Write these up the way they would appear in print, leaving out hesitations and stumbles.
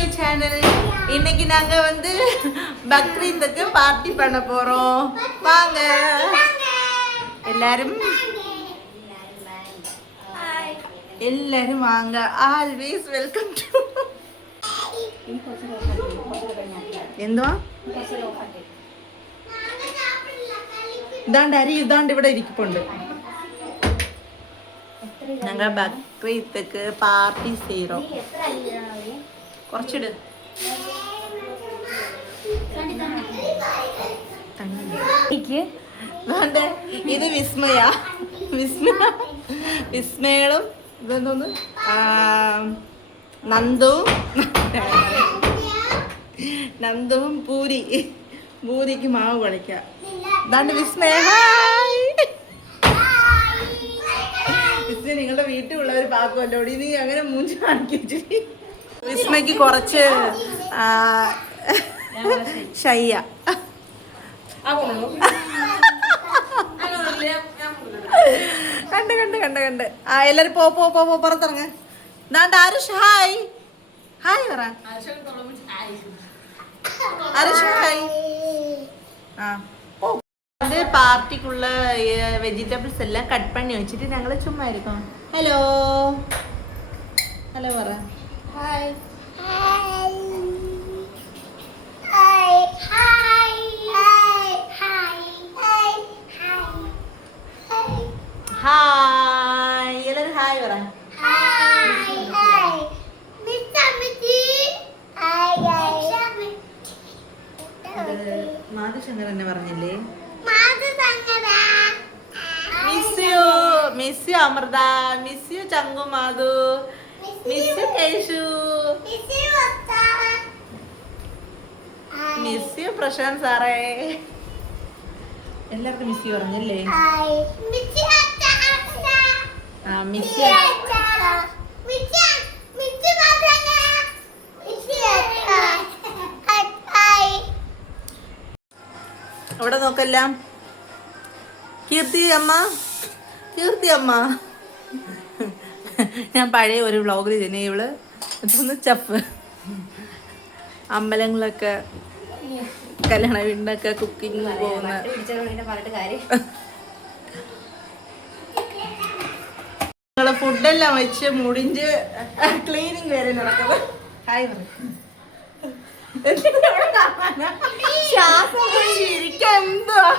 My channel. இன்னைக்கு நாங்க வந்து பக்ரீத்துக்கு பார்ட்டி பண்ண போறோம். வாங்க எல்லாரும் எல்லாரும் வாங்க. ஆல்வேஸ் வெல்கம் டு എന്തുവാ ഇതാണ്ട് അരി ഇതാണ്ട് ഇവിടെ ഇരിക്കുന്നുണ്ട്. ഞങ്ങൾ ബക്രീത്ത്ക്ക് പാർട്ടി ചെയ്യറോ. കുറച്ചിട്. ഇത് വിസ്മയളും ഇതെന്തോന്ന് നന്ദുവും പൂരിക്ക് മാവ് കളിക്കാം. ഇതാണ്ട് വിസ്മയ. വിസ്മയ നിങ്ങളുടെ വീട്ടിലുള്ളവർ പാക്കുമല്ലോടി, നീ അങ്ങനെ മൂഞ്ചി കാണിക്കിച്ചു. വിസ്മയ്ക്ക് കുറച്ച് ഷയ്യ. കണ്ട് എല്ലാരും പോ പുറത്തിറങ്ങ. ഇതാണ്ട് ആരുഷ് ഹായ് ഹായ് പറ. ആരുഷ് ഹായ്. പാർട്ടിക്കുള്ള വെജിറ്റബിൾസ് എല്ലാം കട്ട് പണി വെച്ചിട്ട് ഞങ്ങൾ ചുമ്മാ ഇരിക്കും. ഹലോ ഹലോ പറ. ഹായ് ഹായ് എല്ലാരും ഹായ് പറ. മാധുശങ്കർ എന്നെ പറഞ്ഞില്ലേ. Miss you Amrutha, miss you Chanku Madhu, miss you Keshu, miss you Prashanth സാറേ. എല്ലാവർക്കും മിസ് യു പറഞ്ഞല്ലേ. മിസ് യു അവിടെ നോക്കെല്ലാം. കീർത്തി അമ്മ ഞാൻ പഴയ ഒരു വ്ളോഗിൽ തന്നെ ഇവള് ഇതൊന്ന് ചഫ് അമ്പലങ്ങളൊക്കെ കല്യാണ വീടിനൊക്കെ കുക്കിംഗ് പോകുന്ന നിങ്ങളെ ഫുഡെല്ലാം വെച്ച് മുടിഞ്ച് ക്ലീനിങ് വരെ നടക്കുന്നത്. ഹായ് എന്തുവാ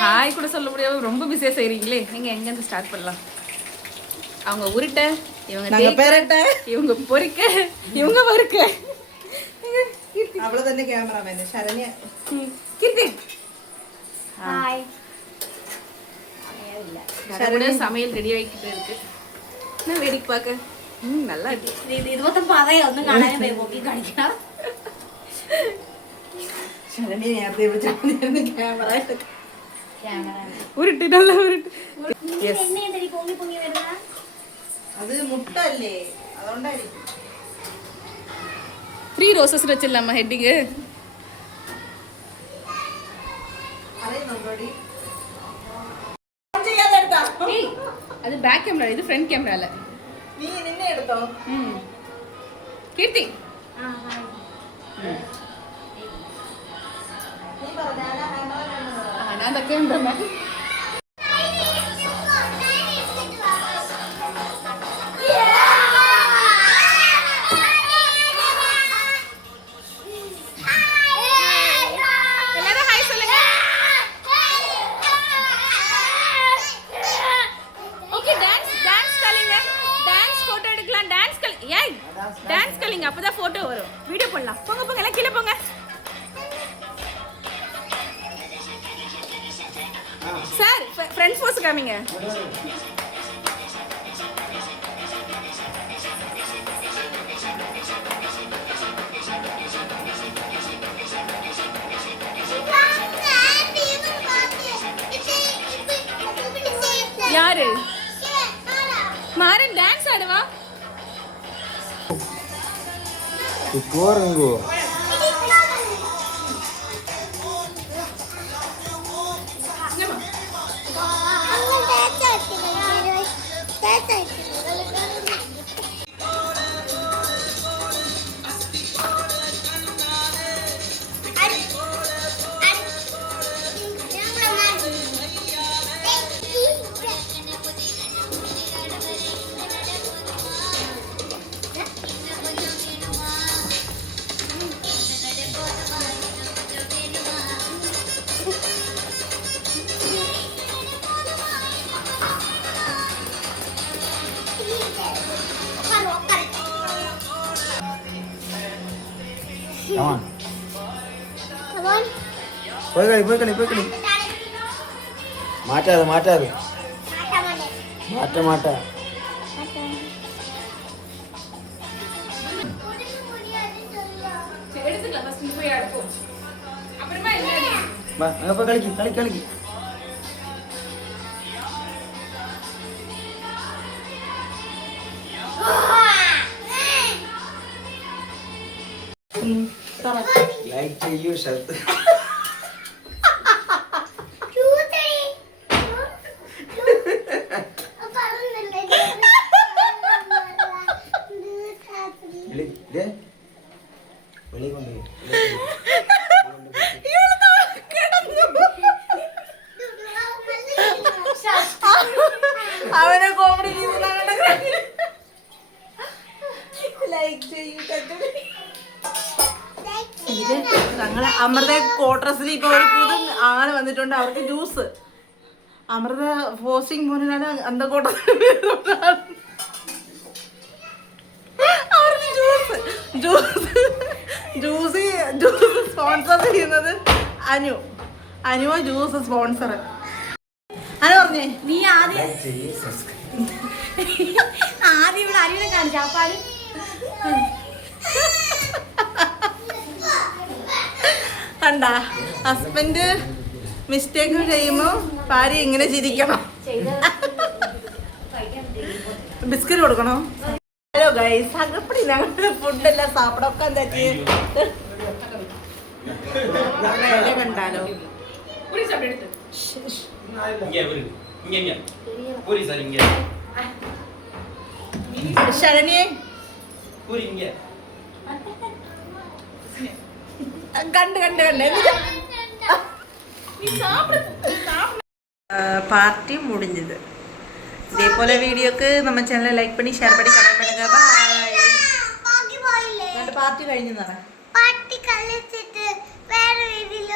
ஹாய் கூட சொல்ல முடியாது, ரொம்ப பிஸியா செய்றீங்களே. நீங்க எங்க இருந்து ஸ்டார்ட் பண்ணலாம்? அவங்க உருட்ட, இவங்க பேரட்ட, இவங்க பொரிக்க, இவங்க வறுக்க. അവള് തന്നെ ക്യാമറമാൻ ശരണ്യ. കീർത്തി ഹായ്. ശരണ്യ സமையல் ரெடி ആയിക്കിട്ട് இருக்கு. நான் வேடிக்கை பார்க்க நல்லா இருக்கு. ഇത് മൊത്തം പറയാ, ഒന്നും കാണാനേ പോയി കാണിക്കണം. ശരണ്യ നേരത്തെ വിളിച്ചു ക്യാമറ ഉരുട്ടി നല്ല ഉരുട്ടി. അത് മുട്ട അല്ലേ, അതുകൊണ്ടായിരിക്കും. 3 roses വെച്ചില്ലമ്മ ഹെഡിങ്. അത് ബാക്ക് ക്യാമറ, ഇത് ഫ്രണ്ട് ക്യാമറ അല്ല. നീ നിന്നെ എടുത്തോ. കീർത്തി ഞാൻ ക്യാമറ. டான்ஸ் கலிங்க, அப்பதான் போட்டோ வரும், வீடியோ பண்ணலாம். போங்க எல்லாம் கீழே போங்க. சார் ஃப்ரெண்ட்ஸ் போஸ் காமிங்க. மாறு மாறன் டான்ஸ் ஆடுவா கோரங்கோ പോയി കളി മാറ്റാതെ മാറ്റ எடுத்துக்கலாம் ஃபர்ஸ்ட் நீ போய் ஆடு போ அப்புறமா என்ன കളിക്ക് ലൈക്ക് ചെയ്യൂ ഷർട്ട് വെളി കൊണ്ടുപോയി അവനെ കോമഡി ലൈക്ക് ഇത് ഞങ്ങളെ അമൃത ക്വാർട്ടേഴ്സിൽ ഇപ്പൊ ഒരു പുതു ആള് വന്നിട്ടുണ്ട്. അവർക്ക് ജ്യൂസ് അമൃത പോസ്റ്റിംഗ് പോലാണ് അന്ത ക്വാർട്ടേഴ്സിൽ അവർക്ക് ജ്യൂസ് സ്പോൺസർ ചെയ്യുന്നത് അനു ജ്യൂസ് സ്പോൺസർ. അനു പറഞ്ഞേ നീ ആദ്യം ഇവിടെ അരിവിനെ കാണിച്ചു അപ്പാട് കണ്ട ഹസ്ബൻഡ് മിസ്റ്റേക്ക് ചെയ്യുമ്പോ ഭാര്യ ഇങ്ങനെ ചിരിക്കണം. ബിസ്ക്കറ്റ് കൊടുക്കണോ? ഹലോ ഗൈസ്, അകപ്പടി ഞങ്ങളുടെ ഫുഡെല്ലാം സാപ്പിടൊക്കെ കണ്ടാലോ ശരണ്യെ കണ്ട് பார்ட்டி முடிஞ்சது. இதே போல வீடியோக்கு நம்ம சேனலை லைக் பண்ணி ஷேர் பண்ணி கமெண்ட் பண்ணுங்க. பாய். பார்ட்டி കഴിഞ്ഞു. പാർട്ടി കളിച്ചിട്ട് വേറെ രീതിയിൽ